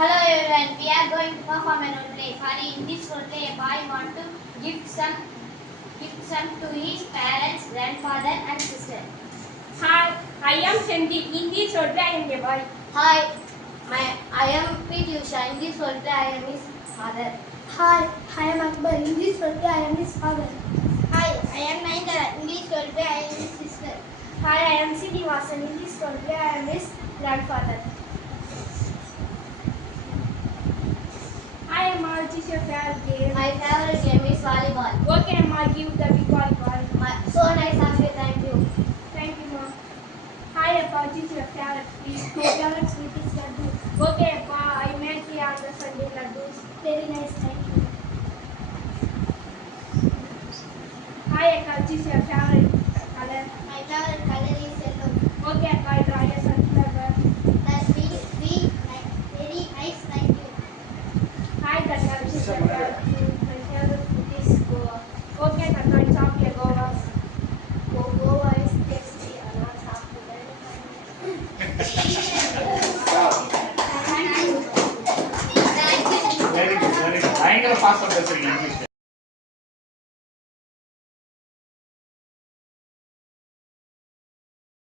Hello everyone, we are going to perform a role play. In this role play, a boy wants to gift some to his parents, grandfather and sister. Hi, I am Sandeep. In this role play, I am a boy. Hi, I am P.T. Usha. In this role play, I am his mother. Hi, I am Akbar. In this role play, I am his father. Hi, I am Naindara. In this role play, I am his sister. Hi, I am Srinivasan. In this role play, I am his grandfather. Hi, Amma. Which is your favorite game? My favorite game is volleyball. Okay, Amma. Give the big volleyball. So nice of you, thank you. Thank you, Mom. Hi, Appa. Which is your favorite sweet? My favorite sweet is laddu. Okay, Appa. I made the on the Sunday laddus. Very nice, thank you. Hi, Akka. Which is your favorite color? My favorite color is yellow. Okay, Akka. I draw a sunflower. That's very nice, thank you. Hi, Tata. Which is your favorite fruit? My favorite fruit is guava. Okay, Tata. Chop your guava. Goa is tasty. Very good. பயங்கர பாஸ்டா பேசுறீங்க இங்கிலீஷ்ல.